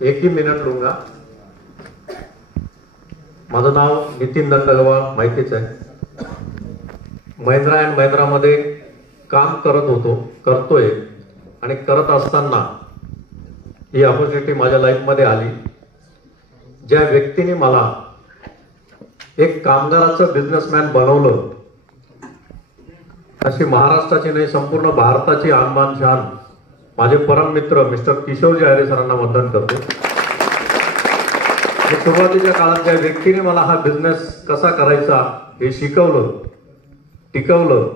एक ही मिनट लूंगा। माझं नाव नितीन दंडगवा, माहितीच आहे। महिंद्रा अँड महिंद्रामध्ये काम करतोय आणि करत असताना ही अपॉर्च्युनिटी माझ्या लाईफमध्ये आली। ज्या व्यक्तीने मला एक कामगाराचं बिझनेसमॅन बनवलं, अशी महाराष्ट्राची नाही संपूर्ण भारताची आनबान शान माझे परम मित्र मिस्टर किशोरजी आयरे सरांना वंदन करतो। सुरुवातीच्या काळात ज्या व्यक्तीने मला हा बिझनेस कसा करायचा हे शिकवलं, टिकवलं,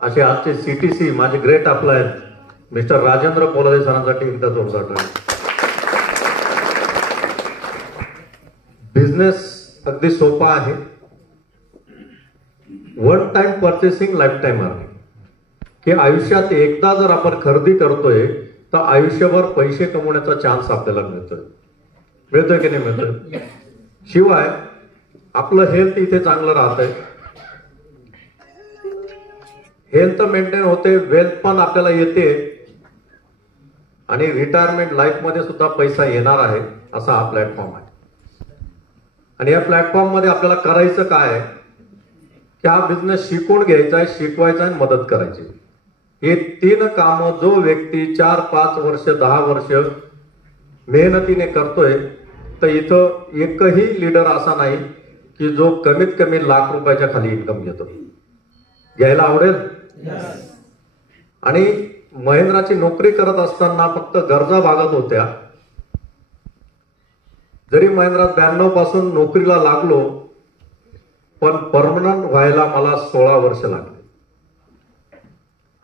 असे आजचे सीटीसी माझे ग्रेट अप्लायन्स मिस्टर राजेंद्र पोलादे सरांसाठी एकदा जोरदार टाळ्या। बिझनेस अगदी सोपा आहे। One time purchasing, life time earning, की आयुष्यात एकदा जर आपण खरेदी करतोय तर आयुष्यभर पैसे कमवण्याचा चान्स आपल्याला मिळतोय की नाही मिळतोय। शिवाय आपलं हेल्थ इथे चांगलं राहतंय, हेल्थ मेंटेन होते, वेल्थ पण आपल्याला येते आणि रिटायरमेंट लाईफ मध्ये सुद्धा पैसा येणार आहे, असा हा प्लॅटफॉर्म आहे। आणि या प्लॅटफॉर्म मध्ये आपल्याला करायचं काय आहे की हा बिझनेस शिकून घ्यायचा आहे, शिकवायचा आणि मदत करायची। हे तीन कामं जो व्यक्ती 4, 5 वर्ष 10 वर्ष मेहनतीने करतोय, तर इथं एकही लीडर असा नाही की जो कमीत कमी लाख रुपयाच्या खाली इन्कम घेतो। घ्यायला आवडेल? आणि महिंद्राची नोकरी करत असताना फक्त गरजा भागत होत्या। जरी महिंद्रात 92 पासून नोकरीला लागलो, पण परमनंट व्हायला मला 16 वर्ष लागले।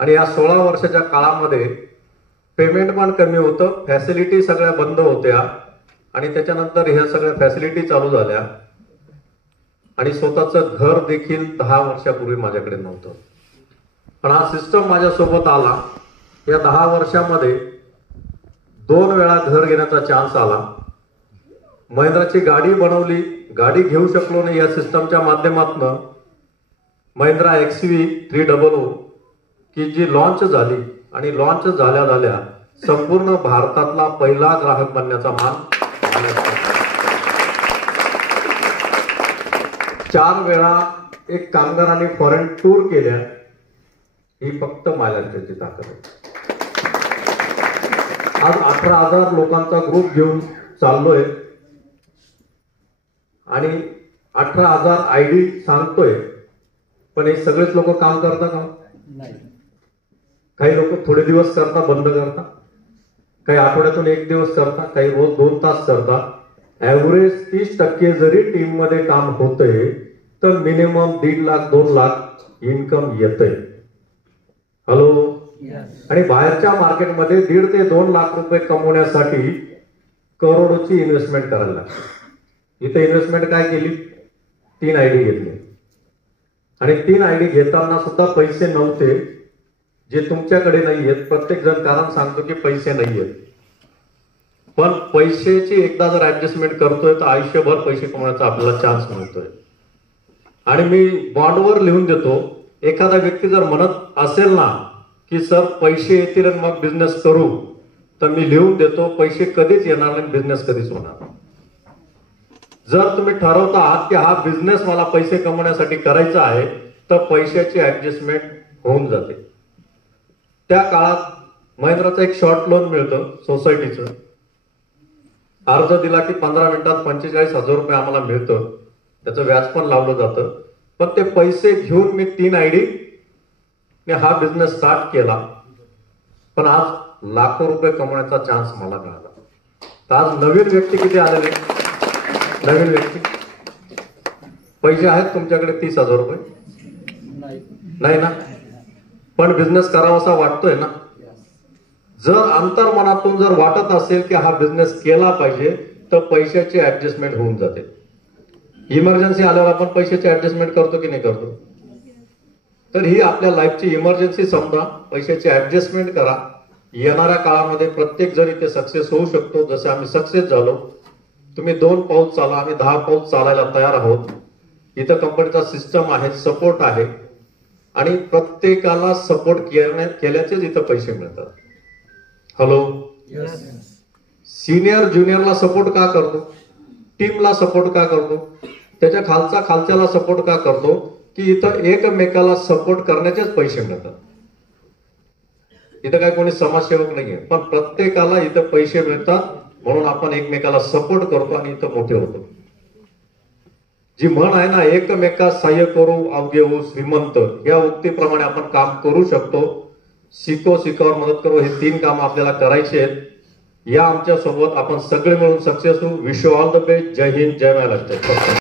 आणि या 16 वर्षाच्या काळामध्ये पेमेंट पण कमी होतं, फॅसिलिटी सगळ्या बंद होत्या आणि त्याच्यानंतर ह्या सगळ्या फॅसिलिटी चालू झाल्या आणि स्वतःचं घर देखील 10 वर्षापूर्वी माझ्याकडे नव्हतं। पण हा सिस्टम माझ्यासोबत आला। या 10 वर्षामध्ये 2 वेळा घर घेण्याचा चान्स आला। महिंद्राची गाडी बनवली, गाडी घेऊ शकलो नाही। या सिस्टमच्या माध्यमातून महिंद्रा XUV 300 की जी लॉन्च झाली आणि लॉन्च झाल्या संपूर्ण भारतातला पहिला ग्राहक बनण्याचा मान 4 वेळा एक कामगारांनी फॉरेन टूर केल्या, ही फक्त माझ्याची ताकद आहे। आज 18,000 लोकांचा ग्रुप घेऊन चाललोय आणि 18,000 आयडी सांगतोय, पण हे सगळेच लोक काम करतात का? नाही। काही लोक थोडे दिवस करता, बंद करता, काही आठवड्यातून 1 दिवस करता, काही रोज 2 तास करता। ऍव्हरेज 30% जरी टीम मध्ये काम होतंय तर मिनिमम 1.5 लाख 2 लाख इन्कम येतंय। हॅलो? आणि बाहेरच्या मार्केटमध्ये 1.5 ते 2 लाख रुपये कमवण्यासाठी करोडोची इन्व्हेस्टमेंट करायला लागते। इथे इन्व्हेस्टमेंट काय केली? 3 आयडी घेतली आणि 3 आयडी घेताना सुद्धा पैसे नव्हते, जे तुमच्याकडे नाहीयेत। प्रत्येक जण कारण सांगतो की पैसे नाहीयेत, पण पैशाची एकदा जर ऍडजस्टमेंट करतोय तर आयुष्यभर पैसे कमवण्याचा आपल्याला चान्स मिळतोय। आणि मी बॉन्डवर लिहून देतो, एखादा व्यक्ती जर म्हणत असेल ना की सर पैसे येतील आणि मग बिझनेस करू, तर मी लिहून देतो पैसे कधीच येणार नाही, बिझनेस कधीच होणार। जर तुम्ही ठरवता आहात की हा बिझनेस मला पैसे कमवण्यासाठी करायचा आहे, तर पैशाची ऍडजस्टमेंट होऊन जाते। त्या काळात महिंद्राचं एक शॉर्ट लोन मिळतं सोसायटीचं, अर्ज दिला की 15 मिनिटात 45,000 रुपये आम्हाला मिळतं, त्याचं व्याज पण लावलं जातं। पण ते पैसे घेऊन मी 3 आयडी ने हा बिझनेस स्टार्ट केला, पण आज लाखो रुपये कमवण्याचा चान्स मला मिळाला। तर आज नवीन व्यक्ती किती आलेले? नवीन व्यक्ती पैसे आहेत तुमच्याकडे 30,000 रुपये? नाही ना, पण बिझनेस करावासा वाटतोय ना? जर अंतर्मनातून जर वाटत असेल की हा बिझनेस केला पाहिजे, तर पैशाची ऍडजस्टमेंट होऊन जाते। इमर्जन्सी आल्यावर आपण पैशाची ऍडजस्टमेंट करतो की नाही करतो? तर ही आपल्या लाईफची इमर्जन्सी समजा, पैशाची ऍडजस्टमेंट करा। येणाऱ्या काळामध्ये प्रत्येक जण इथे सक्सेस होऊ शकतो, जसे आम्ही सक्सेस झालो। तुम्ही 2 पाऊल चाला, आम्ही 10 पाऊल चालायला तयार आहोत। इथं कंपनीचा सिस्टम आहे, सपोर्ट आहे आणि प्रत्येकाला सपोर्ट केल्याचेच इथं पैसे मिळतात। हॅलो? सिनियर ज्युनियरला सपोर्ट का करतो, टीमला सपोर्ट का करतो, त्याच्या खालच्याला सपोर्ट का करतो की इथं एकमेकाला सपोर्ट करण्याचेच पैसे मिळतात. इथं काय कोणी समाजसेवक नाहीये, पण प्रत्येकाला इथं पैसे मिळतात म्हणून आपण एकमेकाला सपोर्ट करतो आणि इथं मोठे होतो. जी म्हण आहे ना, एकमेका सहाय्य करू अवघे हो श्रीमंत, या उक्तीप्रमाणे आपण काम करू शकतो. शिको शिकावर मदत करू, हे 3 काम आपल्याला करायचे आहेत. या आमच्या सोबत आपण सगळे मिळून सक्सेस होऊ. Wish you all the best. जय हिंद, जय महाराष्ट्र.